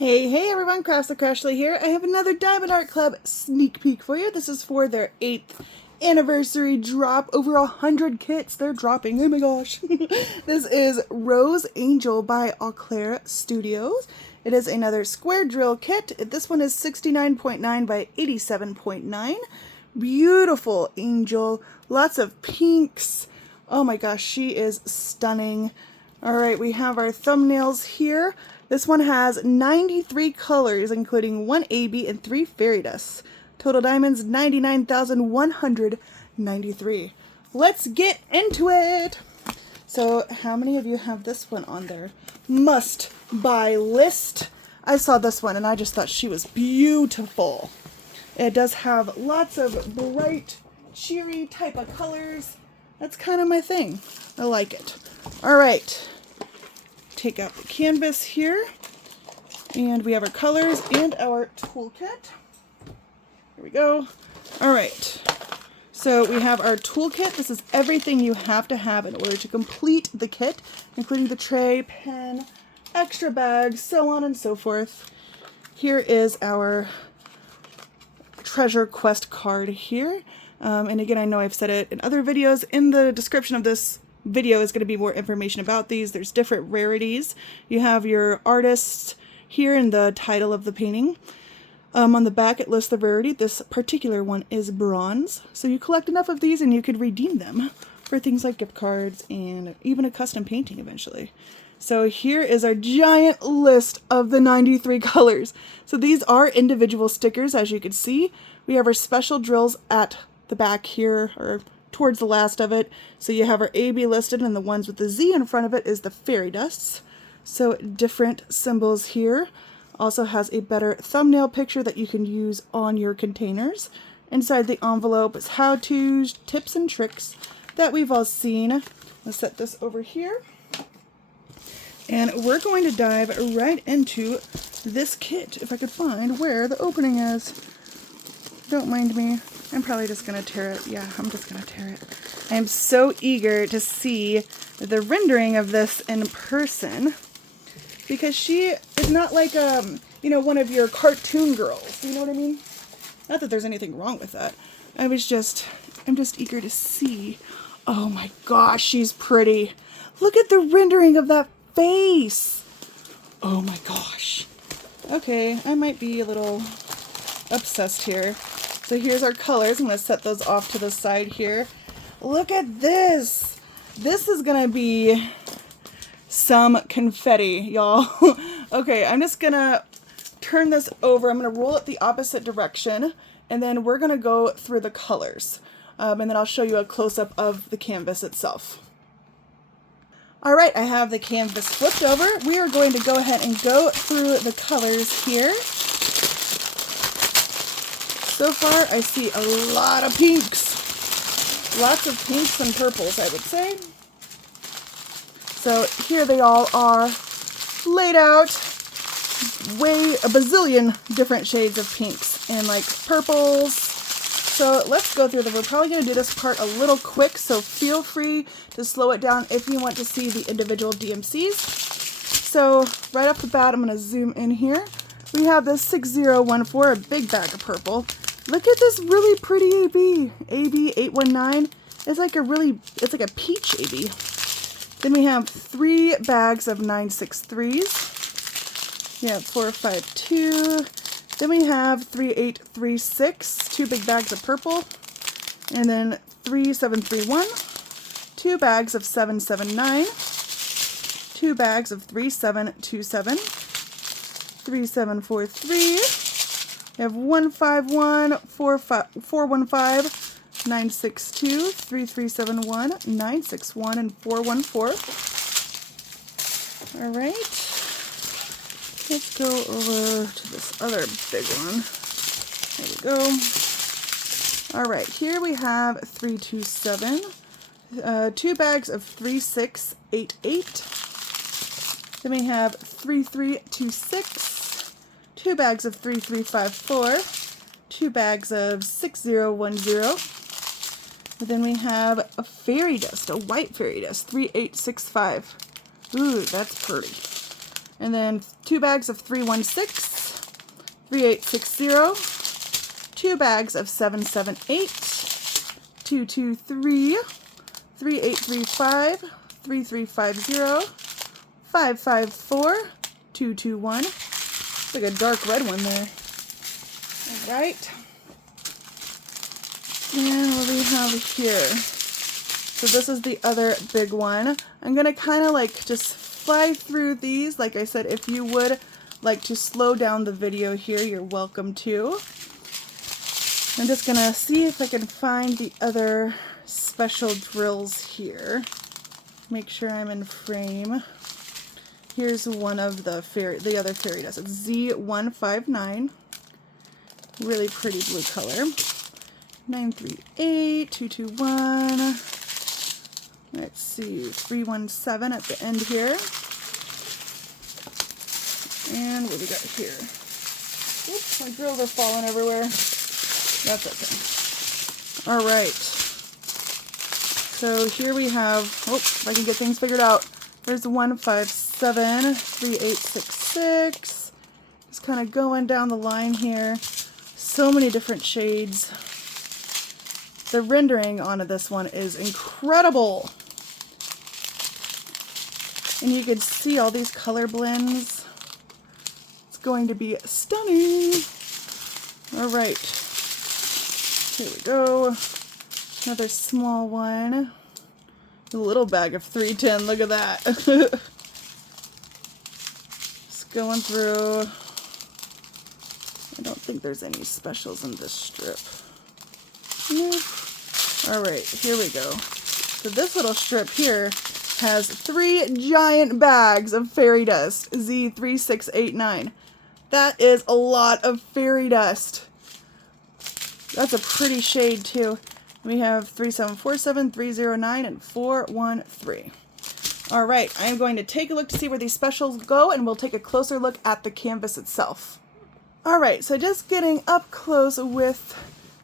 Hey everyone, Crafts of Crashly here. I have another Diamond Art Club sneak peek for you. This is for their 8th anniversary drop. Over 100 kits they're dropping. Oh my gosh. This is Rose Angel by Auclair Studios. It is another square drill kit. This one is 69.9 by 87.9. Beautiful angel. Lots of pinks. Oh my gosh, she is stunning. Alright, we have our thumbnails here. This one has 93 colors, including 1 AB and 3 fairy dusts. Total diamonds, 99,193. Let's get into it! So, how many of you have this one on their must-buy list? I saw this one and I just thought she was beautiful. It does have lots of bright, cheery type of colors. That's kind of my thing. I like it. Alright. Take out the canvas here, and we have our colors and our toolkit. Here we go. All right, so we have our toolkit. This is everything you have to have in order to complete the kit, including the tray, pen, extra bags, so on and so forth. Here is our treasure quest card here. And again, I know I've said it in other videos. In the description of this video is going to be more information about these. There's different rarities. You have your artists here in the title of the painting. On the back it lists the rarity. This particular one is bronze. So you collect enough of these and you could redeem them for things like gift cards and even a custom painting eventually. So here is our giant list of the 93 colors. So these are individual stickers, as you can see. We have our special drills at the back here, or towards the last of it. So you have our AB listed, and the ones with the Z in front of it is the fairy dusts. So different symbols here. Also has a better thumbnail picture that you can use on your containers. Inside the envelope is how-tos, tips and tricks that we've all seen. Let's set this over here. And we're going to dive right into this kit, if I could find where the opening is. Don't mind me. I'm probably just going to tear it. Yeah, I'm just going to tear it. I am so eager to see the rendering of this in person, because she is not like, one of your cartoon girls. You know what I mean? Not that there's anything wrong with that. I'm just eager to see. Oh my gosh, she's pretty. Look at the rendering of that face. Oh my gosh. Okay, I might be a little obsessed here. So here's our colors. I'm going to set those off to the side here. Look at this. This is going to be some confetti, y'all. Okay, I'm just going to turn this over. I'm going to roll it the opposite direction, and then we're going to go through the colors. And then I'll show you a close-up of the canvas itself. All right, I have the canvas flipped over. We are going to go ahead and go through the colors here. So far, I see a lot of pinks. Lots of pinks and purples, I would say. So here they all are laid out. A bazillion different shades of pinks and like purples. So let's go through them. We're probably going to do this part a little quick, so feel free to slow it down if you want to see the individual DMCs. So right off the bat, I'm going to zoom in here. We have this 6014, a big bag of purple. Look at this really pretty AB. AB 819. It's like a peach AB. Then we have 3 bags of 963s. Yeah, 452. Then we have 3836, 2 big bags of purple. And then 3731, 2 bags of 779, 2 bags of 3727, 3743. We have 151, 415, 962, 3371, 961, and 414. All right. Let's go over to this other big one. There we go. All right. Here we have 327, 2 bags of 3688. Then we have 3326. 2 bags of 3354, 2 bags of 6010, and then we have a fairy dust, a white fairy dust, 3865. Ooh, that's pretty. And then 2 bags of 316, 3860, 2 bags of 778, 223, 3835, 3350, 554, 221. It's like a dark red one there. All right. And what do we have here? So this is the other big one. I'm going to kind of like just fly through these. Like I said, if you would like to slow down the video here, you're welcome to. I'm just going to see if I can find the other special drills here. Make sure I'm in frame. Here's one of the other fairy dust. It's Z159. Really pretty blue color. 938, 221. Let's see, 317 at the end here. And what do we got here? Oops, my drills are falling everywhere. That's okay. All right. So here we have, if I can get things figured out. There's 157, 3866. Just kind of going down the line here. So many different shades. The rendering on this one is incredible. And you can see all these color blends. It's going to be stunning. All right. Here we go. Another small one. A little bag of 310. Look at that. Just going through. I don't think there's any specials in this strip. Nope. Alright, here we go. So this little strip here has 3 giant bags of fairy dust, Z3689. That is a lot of fairy dust. That's a pretty shade too. We have 3747, 309, and 413. Alright, I'm going to take a look to see where these specials go, and we'll take a closer look at the canvas itself. Alright, so just getting up close with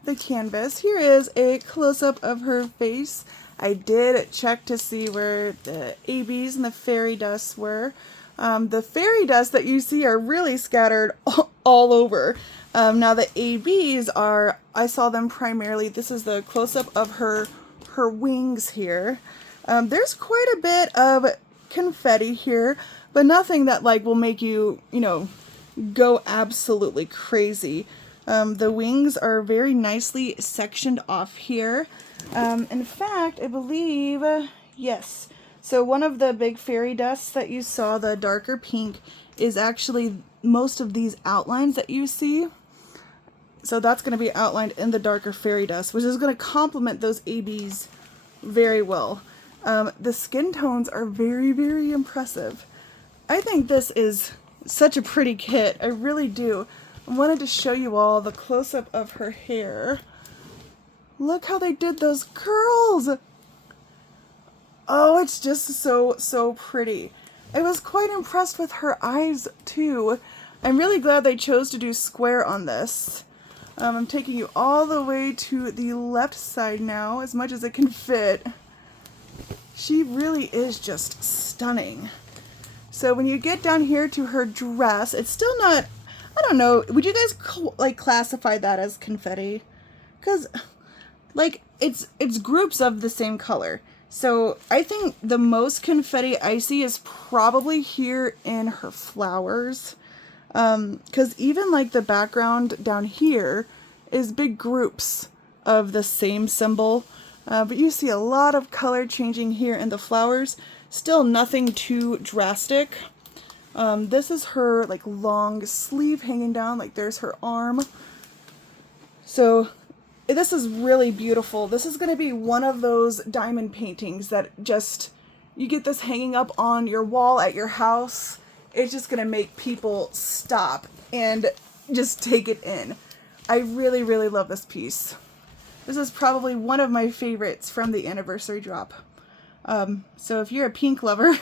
the canvas. Here is a close-up of her face. I did check to see where the ABs and the fairy dusts were. The fairy dust that you see are really scattered all over. Now the ABs are, I saw them primarily, this is the close-up of her wings here. There's quite a bit of confetti here, but nothing that like will make you, go absolutely crazy. The wings are very nicely sectioned off here. In fact, I believe, yes. So one of the big fairy dusts that you saw, the darker pink, is actually most of these outlines that you see. So that's going to be outlined in the darker fairy dust, which is going to complement those ABs very well. The skin tones are very, very impressive. I think this is such a pretty kit. I really do. I wanted to show you all the close-up of her hair. Look how they did those curls! Oh, it's just so pretty. I was quite impressed with her eyes, too. I'm really glad they chose to do square on this. I'm taking you all the way to the left side now, as much as it can fit. She really is just stunning. So when you get down here to her dress, it's still not, I don't know, would you guys classify that as confetti? Because it's groups of the same color. So I think the most confetti I see is probably here in her flowers. Because even like the background down here is big groups of the same symbol. But you see a lot of color changing here in the flowers. Still nothing too drastic. This is her like long sleeve hanging down, like there's her arm. So this is really beautiful. This is going to be one of those diamond paintings that just, you get this hanging up on your wall at your house. It's just going to make people stop and just take it in. I really, really love this piece. This is probably one of my favorites from the anniversary drop. So if you're a pink lover,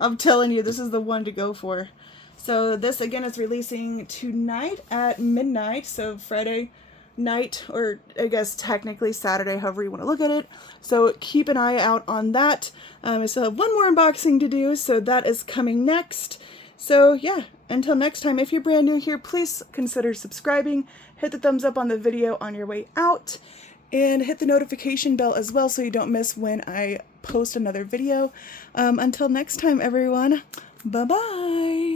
I'm telling you, this is the one to go for. So this again is releasing tonight at midnight, so Friday night, or I guess technically Saturday, however you want to look at it. So keep an eye out on that. I still have one more unboxing to do, so that is coming next. So yeah, until next time, if you're brand new here, please consider subscribing, hit the thumbs up on the video on your way out, and hit the notification bell as well so you don't miss when I post another video. Until next time, everyone, bye-bye.